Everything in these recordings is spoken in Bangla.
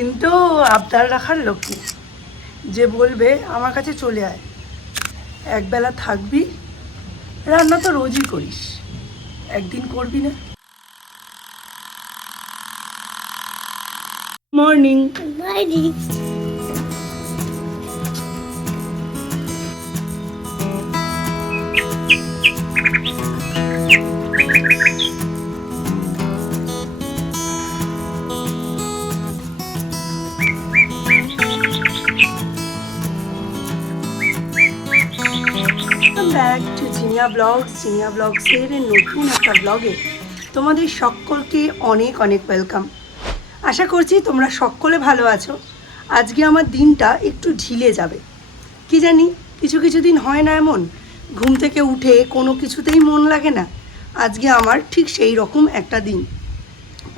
কিন্তু আবদার রাখার লোক নেই যে বলবে আমার কাছে চলে আয়, একবেলা থাকবি, রান্না তো রোজই করিস, একদিন করবি না? Morning. Back to Jinia blogs. Jinia ব্লগসের নতুন একটা ব্লগে তোমাদের সকলকে অনেক অনেক ওয়েলকাম। আশা করছি তোমরা সকলে ভালো আছো। আজকে আমার দিনটা একটু ঢিলে যাবে, কি জানি কিছু কিছু দিন হয় না এমন, ঘুম থেকে উঠে কোনো কিছুতেই মন লাগে না। আজকে আমার ঠিক সেই রকম একটা দিন,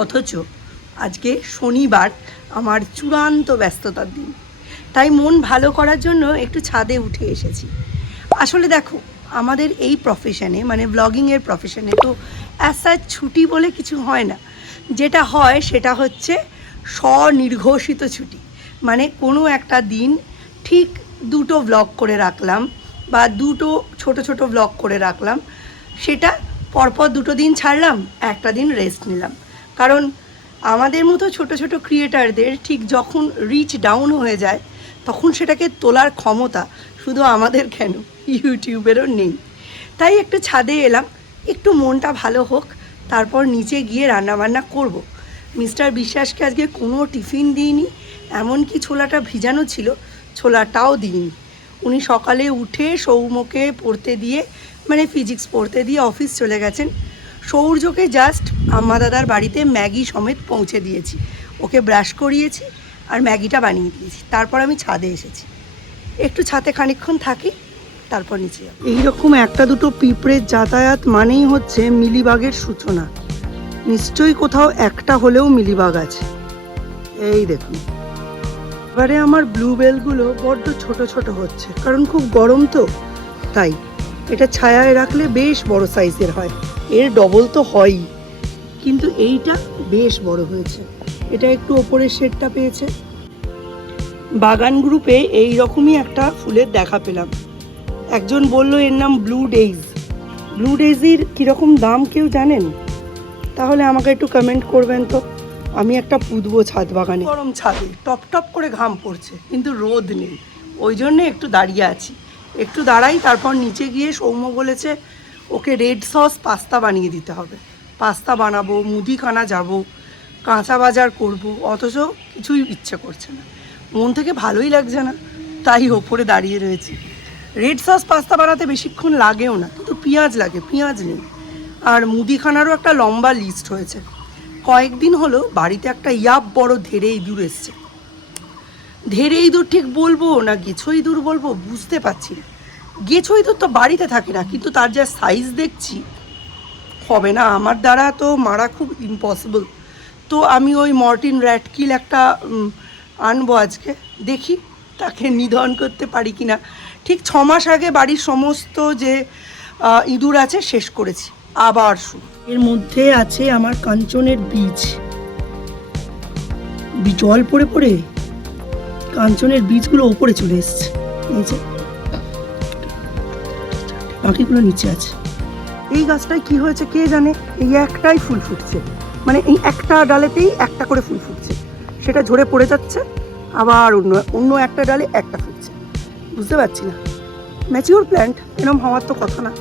অথচ আজকে শনিবার, আমার চূড়ান্ত ব্যস্ততার দিন। তাই মন ভালো করার জন্য একটু ছাদে উঠে এসেছি। আসলে দেখো, আমাদের এই প্রফেশনে মানে ব্লগিংয়ের প্রফেশনে তো অ্যাজ ছুটি বলে কিছু হয় না। যেটা হয় সেটা হচ্ছে স্বনির্ঘোষিত ছুটি। মানে কোনো একটা দিন ঠিক দুটো ব্লগ করে রাখলাম বা দুটো ছোট ছোট ব্লগ করে রাখলাম, সেটা পরপর দুটো দিন ছাড়লাম, একটা দিন রেস্ট নিলাম। কারণ আমাদের মতো ছোট ছোট ক্রিয়েটারদের ঠিক যখন রিচ ডাউন হয়ে যায় তখন সেটাকে তোলার ক্ষমতা শুধু আমাদের কেন, ইউটিউবেরও নেই। তাই একটু ছাদে এলাম, একটু মনটা ভালো হোক, তারপর নিচে গিয়ে রান্নাবান্না করব। মিস্টার বিশ্বাসকে আজকে কোনো টিফিন দিইনি, এমনকি ছোলাটা ভিজানো ছিল, ছোলাটাও দিইনি। উনি সকালে উঠে সৌম্যকে পড়তে দিয়ে, মানে ফিজিক্স পড়তে দিয়ে অফিস চলে গেছেন। সৌর্যকে জাস্ট আম্মা দাদার বাড়িতে ম্যাগি সমেত পৌঁছে দিয়েছি, ওকে ব্রাশ করিয়েছি আর ম্যাগিটা বানিয়ে দিয়েছি। তারপর আমি ছাদে এসেছি, একটু ছাদে খানিকক্ষণ থাকি, তারপর নিচে যাবো। এইরকম একটা দুটো পিঁপড়ের যাতায়াত মানেই হচ্ছে মিলিবাগের সূচনা। নিশ্চয়ই কোথাও একটা হলেও মিলিবাগ আছে। এই দেখুন, এবারে আমার ব্লুবেলগুলো বড্ড ছোট ছোট হচ্ছে, কারণ খুব গরম তো, তাই এটা ছায়ায় রাখলে বেশ বড় সাইজের হয়, এর ডবল তো হয়ই, কিন্তু এইটা বেশ বড় হয়েছে। এটা একটু ওপরের শেডটা পেয়েছে। বাগান গ্রুপে এই রকমই একটা ফুলের দেখা পেলাম। একজন বলল এর নাম ব্লু ডেইজ। ব্লু ডেইজির কীরকম দাম কেউ জানেন? তাহলে আমাকে একটু কমেন্ট করবেন তো, আমি একটা পুঁতবো ছাদ বাগানে। গরম ছাদে টপ টপ করে ঘাম পড়ছে, কিন্তু রোদ নেই, ওই জন্যে একটু দাঁড়িয়ে আছি। একটু দাঁড়াই, তারপর নিচে গিয়ে সৌম্য বলেছে ওকে রেড সস পাস্তা বানিয়ে দিতে হবে। পাস্তা বানাবো, মুদিখানা যাব, কাঁচা বাজার করব, অথচ কিছুই ইচ্ছে করছে না, মন থেকে ভালোই লাগছে না, তাই ওপরে দাঁড়িয়ে রয়েছি। রেড সস পাস্তা বানাতে বেশিক্ষণ লাগেও না, কিন্তু পেঁয়াজ লাগে, পেঁয়াজ নেই। আর মুদিখানারও একটা লম্বা লিস্ট হয়েছে। কয়েকদিন হলো বাড়িতে একটা ইয়াব বড় ধেড়ে ইঁদুর এসছে। ধেড়ে ইঁদুর ঠিক বলবো না গেছো ইঁদুর বলবো বুঝতে পারছি না। গেছো ইঁদুর তো বাড়িতে থাকে না, কিন্তু তার যা সাইজ দেখছি, হবে না, আমার দ্বারা তো মারা খুব ইম্পসিবল। তো আমি ওই মর্টিন র্যাটকিল একটা আনবো আজকে, দেখি তাকে নিধন করতে পারি কিনা। ঠিক 6 মাস আগে বাড়ির সমস্ত যে ইঁদুর আছে শেষ করেছি, আবার শুরু। এর মধ্যে আছে আমার কাঞ্চনের বীজ, জল পড়ে পড়ে কাঞ্চনের বীজগুলো ওপরে চলে এসছে, নিচে বাকিগুলো নিচে আছে। এই গাছটায় কি হয়েছে কে জানে, এই একটাই ফুল ফুটছে, মানে এই একটা ডালেতেই একটা করে ফুল ফুটছে, সেটা ঝরে পড়ে যাচ্ছে, আবার অন্য একটা ডালে একটা ফুটছে, বুঝতে পারছি না। ম্যাচিওর প্ল্যান্ট এরকম হওয়ার তো কথা না।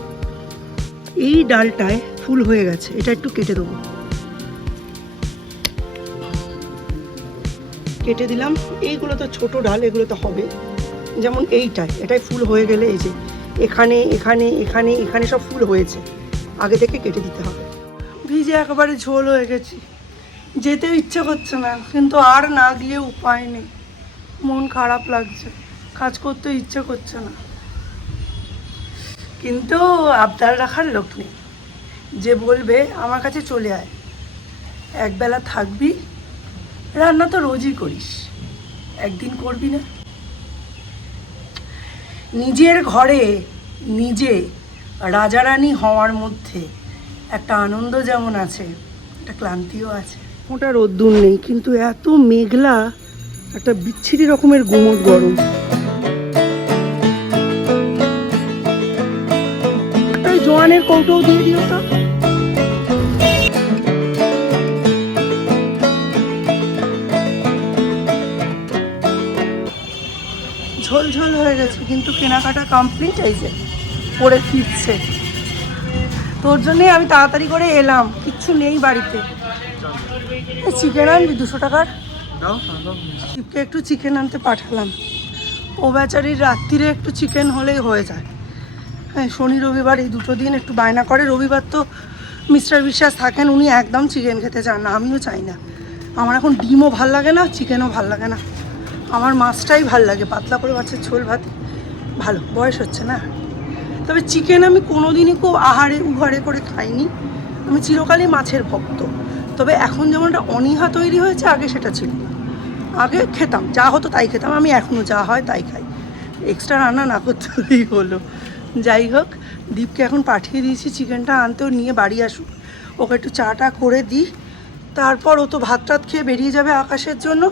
এই ডালটায় ফুল হয়ে গেছে, এটা একটু কেটে দেবো, কেটে দিলাম। এইগুলো তো ছোট ডাল, এগুলো তো হবে, যেমন এটাই ফুল হয়ে গেলে এই যে এখানে এখানে এখানে এখানে সব ফুল হয়েছে, আগে থেকে কেটে দিতে হবে। ভিজে একেবারে ঝোল হয়ে গেছি, যেতেও ইচ্ছে করছে না, কিন্তু আর না গিয়ে উপায় নেই, মন খারাপ লাগছে, কাজ করতে ইচ্ছে করছে না, কিন্তু আবদার রাখার লোক নেই যে বলবে আমার কাছে চলে আয়, একবেলা থাকবি, রান্না তো রোজই করিস, একদিন করবি না? নিজের ঘরে নিজে রাজারানী হওয়ার মধ্যে একটা আনন্দ যেমন আছে, একটা ক্লান্তিও আছে। ফোঁটা রোদ্দুর নেই, কিন্তু এত মেঘলা, একটা বিচ্ছিরি রকমের গুমোট গরম। জোয়ানের কৌটোও দিয়ে দিও তো। ঝোলঝোল হয়ে গেছে, কিন্তু কেনাকাটা কমপ্লিট। এই যে পরে ফিরছে, তোর জন্যই আমি তাড়াতাড়ি করে এলাম, কিচ্ছু নেই বাড়িতে। চিকেন আনবি 200 টাকার? শিবকে একটু চিকেন আনতে পাঠালাম, ও বেচারির রাত্রিরে একটু চিকেন হলেই হয়ে যায়। হ্যাঁ, শনি রবিবার এই দুটো দিন একটু বায়না করে। রবিবার তো মিস্টার বিশ্বাস থাকেন, উনি একদম চিকেন খেতে চান না, আমিও চাই না। আমার এখন ডিমও ভাল লাগে না, চিকেনও ভাল লাগে না, আমার মাছটাই ভাল লাগে, পাতলা করে মাছের ঝোল ভাত ভালো। বয়স হচ্ছে না। তবে চিকেন আমি কোনোদিনই খুব আহারে উহারে করে খাইনি, আমি চিরকালই মাছের ভক্ত। তবে এখন যেমন একটা অনীহা তৈরি হয়েছে, আগে সেটা ছিল না। আগে খেতাম, যা হতো তাই খেতাম, আমি এখনও যা হয় তাই খাই, এক্সট্রা রান্না না করতেই হলো। যাই হোক, দীপকে এখন পাঠিয়ে দিয়েছি চিকেনটা আনতেও, নিয়ে বাড়ি আসুক, ওকে একটু চাটা করে দিই, তারপর ও তো ভাত টাত খেয়ে বেরিয়ে যাবে আকাশের জন্য,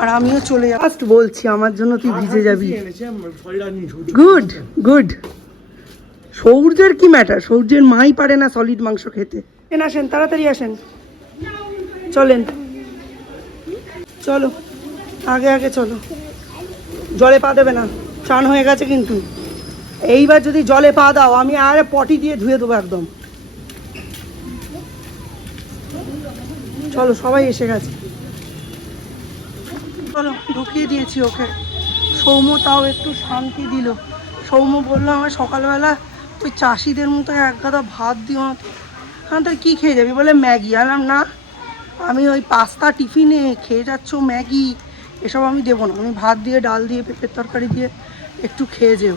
আর আমিও চলে যাব। ফার্স্ট বলছি, আমার জন্য তুই ভিজে যাবি। Good good. সৌর্যের কি ম্যাটার, সৌর্যের মাই পারে না সলিড মাংস খেতে। আসেন তাড়াতাড়ি আসেন, চলেন চলো আগে আগে চলো। জলে পা দেবে না, চান হয়ে গেছে কিন্তু। এইবার যদি জলে পা দাও, আমি আর পটি দিয়ে ধুয়ে দেবো একদম। চলো, সবাই এসে গেছে, চলো ঢুকিয়ে দিয়েছি ওকে। সৌম্য তাও একটু শান্তি দিল। সৌম্য বললো আমার সকালবেলা ওই চাষিদের মতো এক গাদা ভাত দিও না। হ্যাঁ, তার কী খেয়ে যাবি? বলে ম্যাগি। আনলাম না, আমি ওই পাস্তা টিফিনে খেয়ে যাচ্ছ ম্যাগি, এসব আমি দেবো না, আমি ভাত দিয়ে ডাল দিয়ে পেঁপের তরকারি দিয়ে একটু খেয়ে যেও।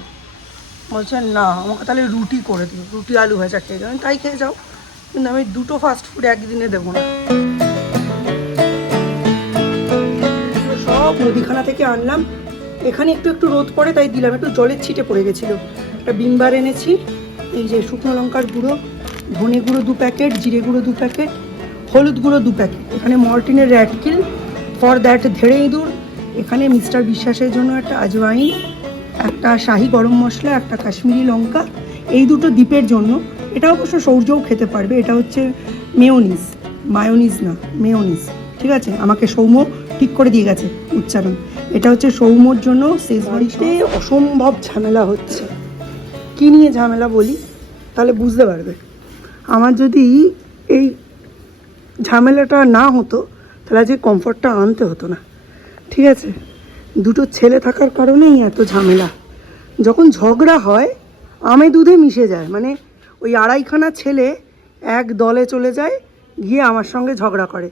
বলছেন না, আমাকে তাহলে রুটি করে দিও, রুটি আলু ভাজা খেয়ে যাও। আমি তাই খেয়ে যাও, কিন্তু আমি দুটো ফাস্ট ফুড একদিনে দেবো না। সব মুদিখানা থেকে আনলাম, এখানে একটু একটু রোদ পড়ে তাই দিলাম, একটু জলের ছিটে পড়ে গেছিলো। একটা বিমবার এনেছি, এই যে শুকনো লঙ্কার গুঁড়ো, ধনে গুঁড়ো 2 প্যাকেট, জিরে গুঁড়ো 2 প্যাকেট, হলুদ গুঁড়ো 2 প্যাকেট, এখানে মর্টিনের র্যাট কিল ফর দ্যাট ধেড়ে ইঁদুর, এখানে মিস্টার বিশ্বাসের জন্য একটা আজওয়াইন, একটা শাহি গরম মশলা, একটা কাশ্মীরি লঙ্কা, এই দুটো দীপের জন্য। এটা অবশ্য সৌর্যও খেতে পারবে, এটা হচ্ছে মেয়োনিজ, মায়োনিজ না মেয়োনিজ, ঠিক আছে? আমাকে সৌম্য ঠিক করে দিয়ে গেছে উচ্চারণ। এটা হচ্ছে সৌম্যর জন্য। শেষবাড়িতে অসম্ভব ঝামেলা হচ্ছে। কী নিয়ে ঝামেলা বলি তাহলে বুঝতে পারবে। আমার যদি এই ঝামেলাটা না হতো, তাহলে আজকে কমফর্টটা আনতে হতো না, ঠিক আছে? দুটো ছেলে থাকার কারণেই এত ঝামেলা। যখন ঝগড়া হয় আমে দুধে মিশে যায়, মানে ওই 2.5খানা ছেলে এক দলে চলে যায়, গিয়ে আমার সঙ্গে ঝগড়া করে।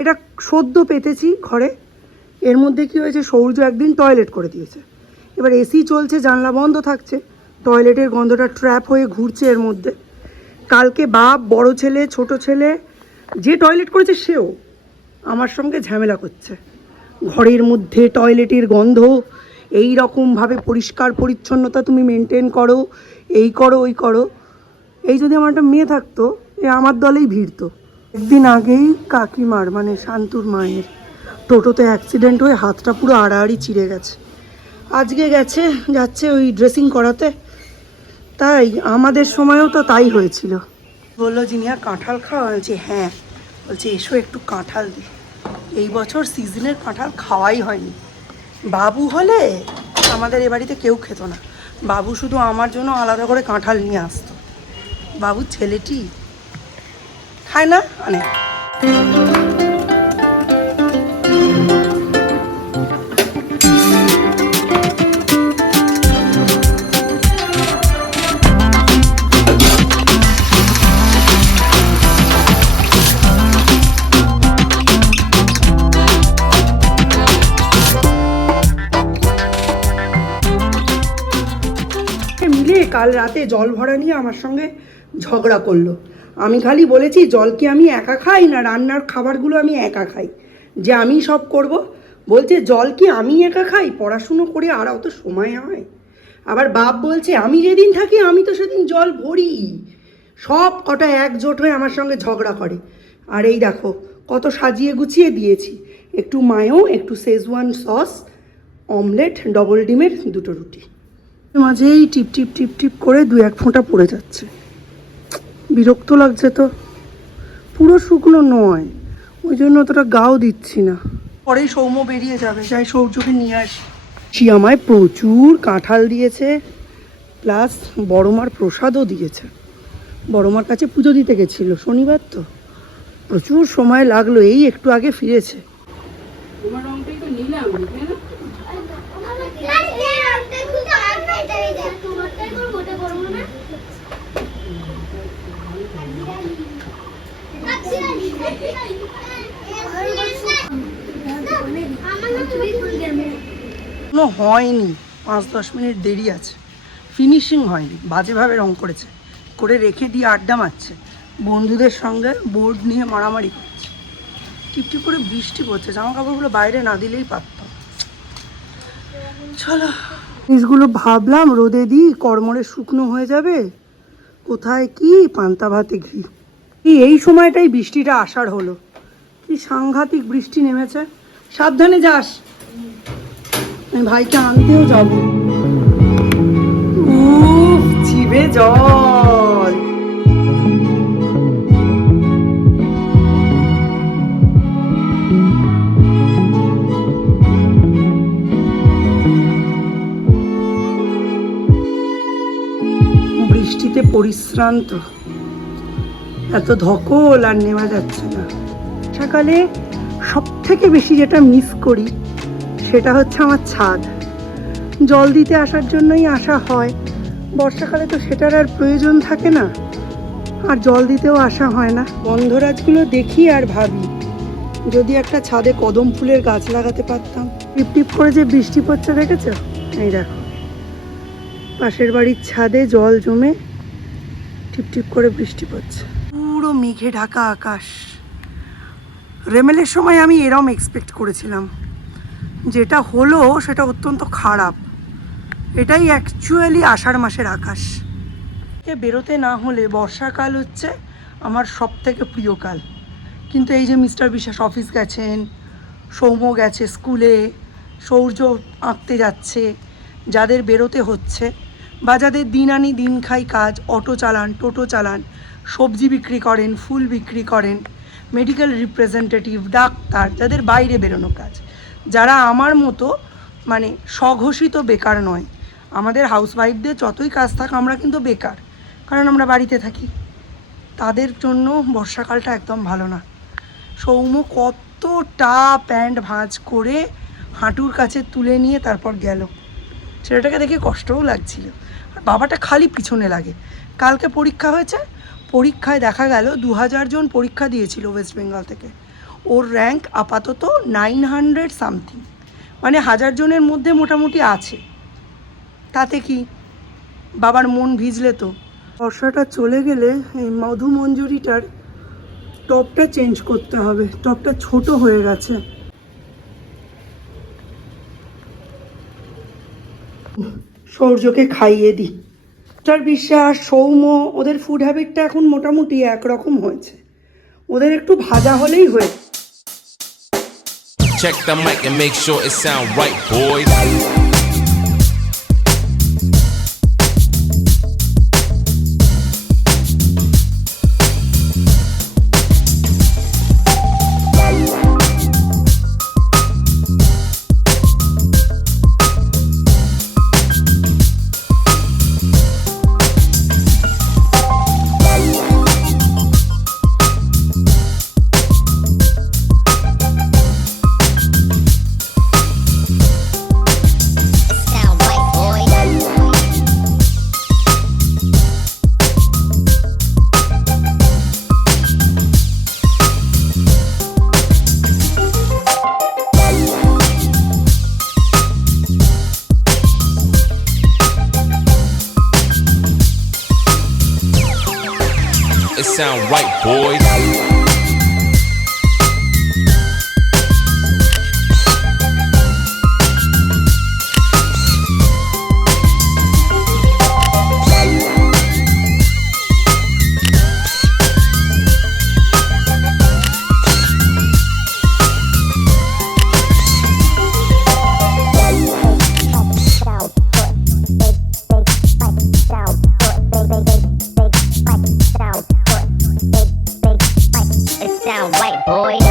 এটা সদ্য পেতেছি ঘরে। এর মধ্যে কি হয়েছে, সৌর্য একদিন টয়লেট করে দিয়েছে। এবার এসি চলছে, জানলা বন্ধ থাকছে, টয়লেটের গন্ধটা ট্র্যাপ হয়ে ঘুরছে এর মধ্যে। কালকে বাপ, বড় ছেলে, ছোট ছেলে, যে টয়লেট করেছে সেও আমার সঙ্গে ঝামেলা করছে। ঘরের মধ্যে টয়লেটের গন্ধ, এই রকমভাবে পরিষ্কার পরিচ্ছন্নতা তুমি মেনটেন করো, এই করো ওই করো। এই যদি আমার একটা মেয়ে থাকতো, এ আমার দলেই ভিড়তো। একদিন আগেই কাকিমার, মানে শান্তুর মায়ের টোটোতে অ্যাক্সিডেন্ট হয়ে হাতটা পুরো আড়াআড়ি চিড়ে গেছে। আজকে যাচ্ছে ওই ড্রেসিং করাতে। তাই আমাদের সময়ও তো তাই হয়েছিল। বললো জিনিয়া কাঁঠাল খাওয়া, বলছে হ্যাঁ, বলছে এসো একটু কাঁঠাল দিই। এই বছর সিজনের কাঁঠাল খাওয়াই হয়নি। বাবু হলে আমাদের এ বাড়িতে কেউ খেত না, বাবু শুধু আমার জন্য আলাদা করে কাঁঠাল নিয়ে আসতো। বাবুর ছেলেটি খায় না, মানে মিলে কাল রাতে জল ভরা নিয়ে আমার সঙ্গে ঝগড়া করলো। আমি খালি বলেছি জল কি আমি একা খাই, না রান্নার খাবারগুলো আমি একা খাই, যে আমি সব করব। বলছে জল কি আমি একা খাই, পড়াশুনো করে আর অত সময় হয়। আবার বাপ বলছে আমি যেদিন থাকি আমি তো সেদিন জল ভরি। সব কটা একজোট হয়ে আমার সঙ্গে ঝগড়া করে। আর এই দেখো কত সাজিয়ে গুছিয়ে দিয়েছি, একটু মায়ো, একটু শেজওয়ান সস, অমলেট, ডবল ডিমের 2টো রুটি। মাঝেই টিপ টিপ টিপ টিপ করে 2-1 ফোঁটা পড়ে যাচ্ছে, বিরক্ত লাগছে। তো পুরো শুকনো নয়, ওই জন্য অতটা গাও দিচ্ছি না। পরেই সৌম্য বেরিয়ে যাবে, যাই সৌর্যকে নিয়ে আসি। আমায় প্রচুর কাঁঠাল দিয়েছে, প্লাস বড়মার প্রসাদও দিয়েছে। বড়মার কাছে পুজো দিতে গেছিলো, শনিবার তো প্রচুর সময় লাগলো, এই একটু আগে ফিরেছে। কোনো হয়নি, 5-10 মিনিট দেরি আছে, ফিনিশিং হয়নি, বাজেভাবে রং করেছে, করে রেখে দিয়ে আড্ডা মারছে, বন্ধুদের সঙ্গে বোর্ড নিয়ে মারামারি করছে। টিপটিপ করে বৃষ্টি পড়ছে, জামা কাপড়গুলো বাইরে না দিলেই পারতাম। চলো, জিনিসগুলো ভাবলাম রোদে দিই, কড়মড়ে শুকনো হয়ে যাবে। কোথায় কি পান্তা ভাতে ঘি। এই সময়টাই বৃষ্টিটা আসার হলো, কি সাংঘাতিক বৃষ্টি নেমেছে। সাবধানে যাস, আমি ভাইকে আনতেও যাব। উফ, জিভে জল। বৃষ্টিতে পরিশ্রান্ত, এত ধকল আর নেওয়া যাচ্ছে না। সকালে সব থেকে বেশি যেটা মিস করি সেটা হচ্ছে আমার ছাদ। জল দিতে আসার জন্যই আসা হয়, বর্ষাকালে তো সেটার আর প্রয়োজন থাকে না, আর জল দিতেও আসা হয় না। গন্ধরাজগুলো দেখি আর ভাবি যদি একটা ছাদে কদম ফুলের গাছ লাগাতে পারতাম। টিপ টিপ করে যে বৃষ্টি পড়ছে দেখেছ, এই দেখো পাশের বাড়ির ছাদে জল জমে টিপ টিপ করে বৃষ্টি পড়ছে, পুরো মেঘে ঢাকা আকাশ। রেমেলের সময় আমি এরম এক্সপেক্ট করেছিলাম, যেটা হলো সেটা অত্যন্ত খারাপ। এটাই অ্যাকচুয়ালি আষাঢ় মাসের আকাশ। বেরোতে না হলে বর্ষাকাল হচ্ছে আমার সব থেকে প্রিয় কাল, কিন্তু এই যে মিস্টার বিশ্বাস অফিস গেছেন, সৌম্য গেছে স্কুলে, সৌর্য আঁকতে যাচ্ছে, যাদের বেরোতে হচ্ছে বা যাদের দিন আনি দিন খাই কাজ, অটো চালান, টোটো চালান, সবজি বিক্রি করেন, ফুল বিক্রি করেন, মেডিকেল রিপ্রেজেন্টেটিভ, ডাক্তার, যাদের বাইরে বেরোনো কাজ, যারা আমার মতো মানে স্বঘোষিত বেকার নয়। আমাদের হাউসওয়াইফদের যতই কাজ থাক আমরা কিন্তু বেকার, কারণ আমরা বাড়িতে থাকি। তাদের জন্য বর্ষাকালটা একদম ভালো না। সৌম্য কতটা প্যান্ট ভাঁজ করে হাঁটুর কাছে তুলে নিয়ে তারপর গেল, ছেলেটাকে দেখে কষ্টও লাগছিল। আর বাবাটা খালি পিছনে লাগে। কালকে পরীক্ষা হয়েছে, পরীক্ষায় দেখা গেল 2000 জন পরীক্ষা দিয়েছিল ওয়েস্ট বেঙ্গল থেকে, ওর র্যাঙ্ক আপাতত 900 সামথিং, মানে 1000 জনের মধ্যে মোটামুটি আছে। তাতে কি, বাবার মন ভিজলে তো। বর্ষাটা চলে গেলে এই মধু মঞ্জুরিটার টপটা চেঞ্জ করতে হবে, টপটা ছোট হয়ে গেছে। সৌর্যকে খাইয়ে দিই। মিস্টার বিশ্বাস, সৌম্য, ওদের ফুড হ্যাবিটটা এখন মোটামুটি একরকম হয়েছে, ওদের একটু ভাজা হলেই হয়েছে। Check the mic and make sure it sound right, boys. It sound right, boys. boys.